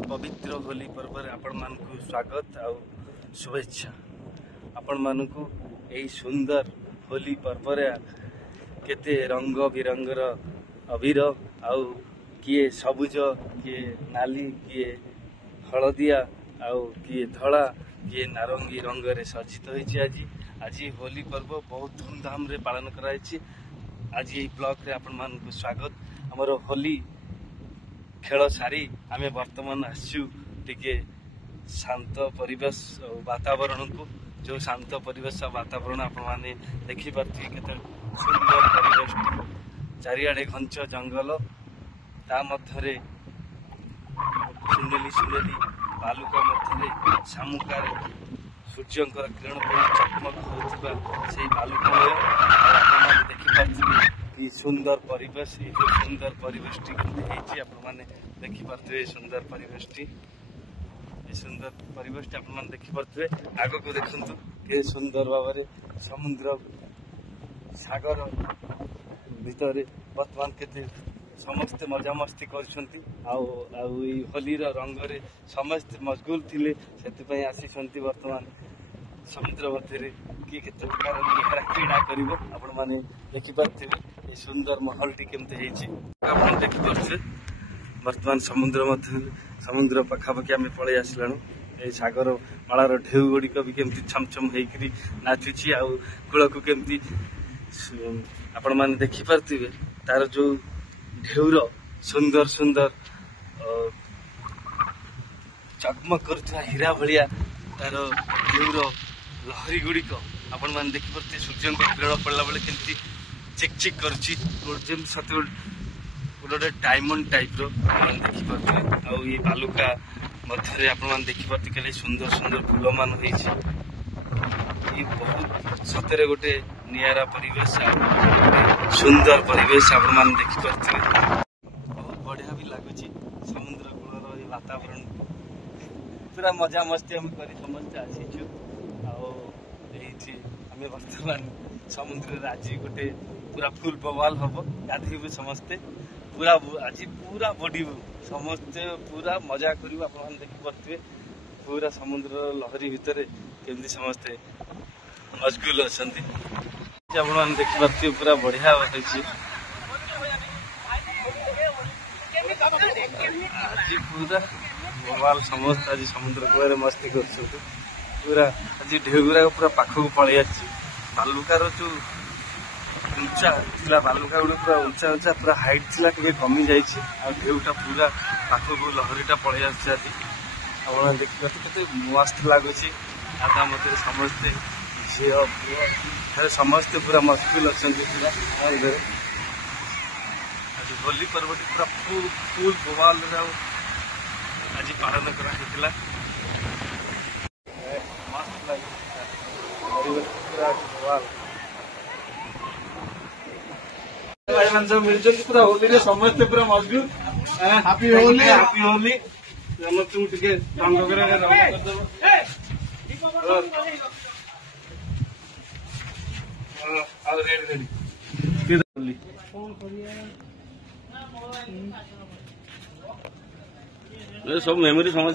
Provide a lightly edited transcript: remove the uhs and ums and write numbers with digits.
पवित्र होली पर्व आपण मानकु स्वागत आ शुभेच्छा। आपण मानकु एई सुंदर होली पर्व केते रंग बिरंगर अबीर आउ किए सबुज किए नाली किए हलदिया आउ किए धला किए नारंगी रंग रे सज्जित होइछि। आज होली पर्व बहुत धूमधाम रे पालन कराइछि। आज ये ब्लॉक रे आपण मानकु स्वागत। हमर होली खेल सारी आमे वर्तमान आसु टिके शांत परिवेश वातावरण को जो शांत परिवेश वातावरण आपण माने देखि पारथि केते सुंदर परिवेश चारियाडे घंच जंगल ता मध्यरे सुनेली बालुका मध्यरे सामुकार सूर्यंकर किरण पड़ी चकमक होउथिबा सेही बालुकामय आपण माने देखि पारथि कि सुंदर परिवेश ये सुंदर परिवेश देखी पारे सुंदर परिवेश सुंदर परिवेश आप देखी पारे आग को देखु के सुंदर भाव समुद्र सागर भितर बर्तमान के समस्ते मजामस्ती कर होली रंग रे समस्त मशगुल थिले से आसी बर्तमान समुद्र मध्य किए केते प्रकार क्रीड़ा करिवो आपण माने देखि पारथि ए सुंदर महल टी केमते आपण देखि पारथि वर्तमान समुद्र मध्य समुद्र पाखापाखि आम पलि आसलाणु ए सागर मालार ढेउ गुड़िक भी केमती छमछम होकरी नाचुची आ कूल को केमती आपण माने देखि पारथिबे तार जो ढेउर सुंदर सुंदर चकमक करथुवा हीरा भलिया तार ढेउर लहरी गुड़िक आपण माने देखि पारथि सूर्य किरण पड़ला बेले केमती चिक चिक करछि सत गोटे डायमंड टाइप रो देखि पारथि आ ये बालुका मध्य आपण माने देखि पारथि केले सुंदर सुंदर फूल मान होइछि। ये बहुत सतरे गोटे नियारा परिवेश सुंदर परिवेश आपण माने देखि पारथि बहुत बढ़िया भी लागुछि। समुद्र कूलर ये वातावरण पूरा मजा मस्ती हम करी समस्त आसीछु आम बर्तमान समुद्र आज गोटे पूरा फुल बवाल हम गाधेबू समस्ते पूरा आज पूरा बड़ू समस्ते पूरा मजा करू आप देखी पारे पूरा समुद्र लहरी भितर केमती समस्ते मशगुल अच्छा आप देखी पारे पूरा बढ़िया होती आज पूरा बवाल समस्त आज समुद्र कूल मस्ती कर पूरा आज ढेउरा पूरा पाखक पलि आसी बालुकार जो उंचा थिला बालुका गुड़ा पूरा उंचा उंचा पूरा हाइट थिला टिके कमी जाइछि आ ढेउटा पूरा पाखक लहरीटा पलि आसी आज आप देखिए केते मस्त लगुच आ मत समस्ते झील पुओ समस्ते पूरा मशगुल अच्छा पूरा आज होली पर्वटी पूरा फुल बवाल आज पालन करा मस्त लगे पूरा बवाल मिलते पूरा होली रे समस्ते पूरा मशगुल हैप्पी होली समस्त टिके रंग करे रंग कर सब मेमोरी समझ